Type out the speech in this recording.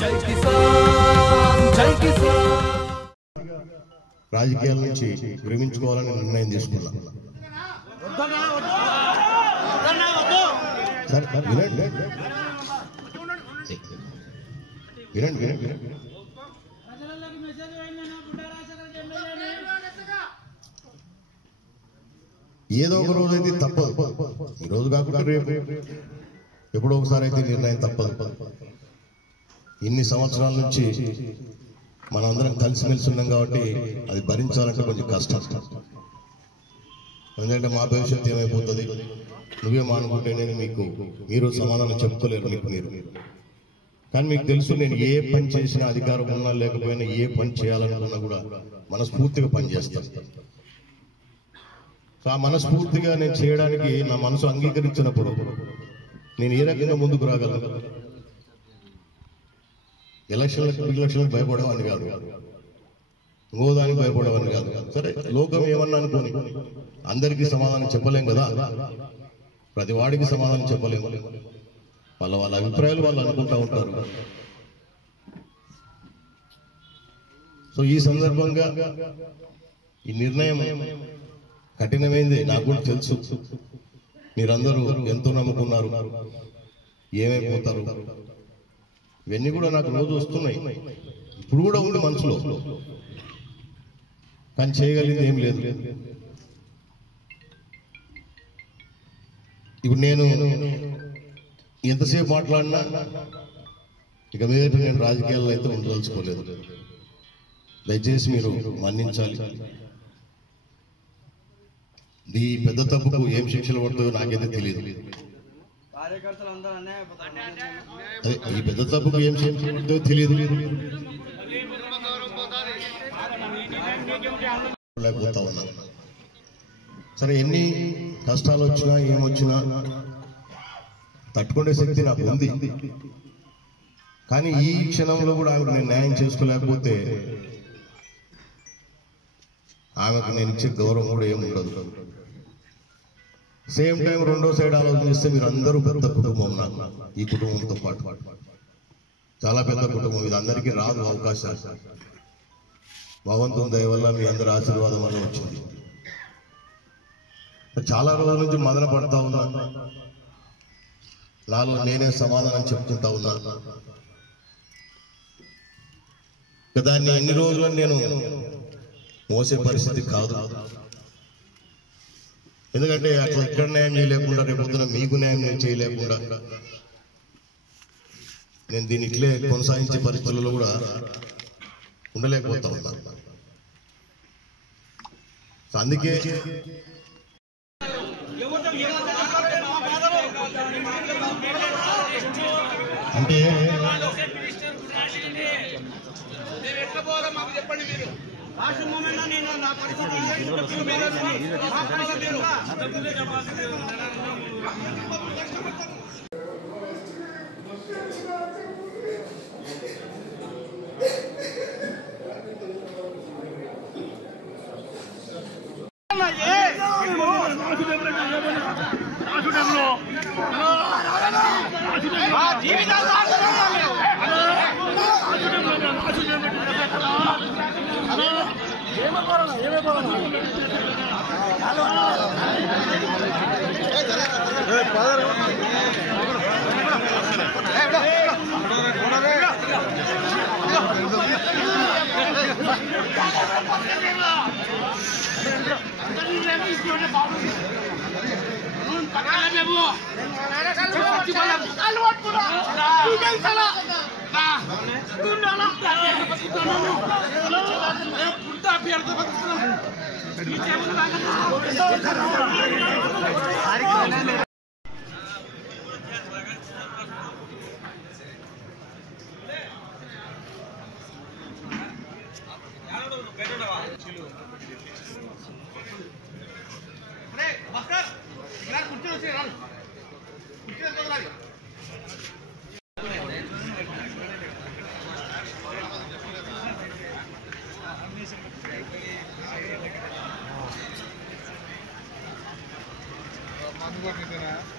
జై కిసాన్ జై కిసాన్. రాజకీయాల నుంచి విరమించుకోవాలని నిర్ణయం తీసుకున్నా. సార్ వినండి వినండి వినండి వినండి. ఏదో ఒక రోజు అయితే తప్పదు, ఈరోజు కాకుండా రేపు ఎప్పుడో ఒకసారి అయితే నిర్ణయం తప్పదు. ఇన్ని సంవత్సరాల నుంచి మనందరం కలిసిమెలిసి ఉన్నాం కాబట్టి అది భరించాలంటే కొంచెం కష్టం. ఎందుకంటే మా భవిష్యత్తు ఏమైపోతుంది, నువ్వే మానుకుంటే నేను మీరు సమాధానం చెప్పుకోలేరు మీరు. కానీ మీకు తెలుసు, నేను ఏ పని చేసినా, అధికారం ఉన్నా లేకపోయినా, ఏ పని చేయాలనుకున్నా కూడా మనస్ఫూర్తిగా పని చేస్తాను. ఆ మనస్ఫూర్తిగా నేను చేయడానికి నా మనసు అంగీకరించినప్పుడు నేను ఏ రకంగా ముందుకు రాగలను. ఎలక్షన్లకు భయపడేవాడిని కాదు, ఇంకోదానికి భయపడేవాడిని కాదు. సరే, లోకం ఏమన్నా అనుకోని అందరికీ సమాధానం చెప్పలేం కదా, ప్రతి వాడికి సమాధానం చెప్పలేము. వాళ్ళ అభిప్రాయాలు వాళ్ళు అనుకుంటా ఉంటారు. సో ఈ సందర్భంగా ఈ నిర్ణయం కఠినమైంది, నాకు కూడా తెలుసు. మీరందరూ ఎంతో నమ్ముకున్నారు, ఏమైపోతారు ఇవన్నీ కూడా నాకు రోజు వస్తున్నాయి, ఇప్పుడు కూడా ఉంది మనసులో. కానీ చేయగలిగింది ఏం లేదు. ఇప్పుడు నేను ఎంతసేపు మాట్లాడినా ఇక మీద నేను రాజకీయాల్లో అయితే ఉండదలుచుకోలేదు. దయచేసి మీరు మన్నించాలి. ఈ పెద్ద తప్పుకు ఏం శిక్షలు పడుతుందో నాకైతే తెలియదు. అదే ఈ పెద్ద తప్పుకు ఏం శిక్షలు పడుతుందో తెలియదు. లేకపోతా ఉన్నా. సరే, ఎన్ని కష్టాలు వచ్చినా ఏమొచ్చినా తట్టుకునే శక్తి నాకు ఉంది. కానీ ఈ క్షణంలో కూడా ఆమెకు నేను న్యాయం చేసుకోలేకపోతే ఆమెకు నేను ఇచ్చే గౌరవం కూడా ఏముండదు. సేమ్ టైం రెండో సైడ్ ఆలోచిస్తే మీరు అందరూ పెద్ద కుటుంబం. నాకు ఈ కుటుంబంతో పాటు చాలా పెద్ద కుటుంబం. ఇది అందరికీ రాదు అవకాశం. భగవంతుని దయ వల్ల మీ అందరి ఆశీర్వాదం వల్ల వచ్చింది. చాలా రోజుల నుంచి మదన పడతా ఉన్నా, నాలో నేనే సమాధానం చెప్తుంటా ఉన్నా. దాన్ని ఎన్ని రోజులను నేను మోసే పరిస్థితి కాదు. ఎందుకంటే అట్లా ఇక్కడ న్యాయం చేయలేకుండా, రేపొద్దున మీకు న్యాయం నేను చేయలేకుండా నేను దీన్ని ఇట్లే కొనసాగించే పరిస్థితుల్లో కూడా ఉండలేకపోతా ఉన్నా. అందుకే అంటే అందుబాటులో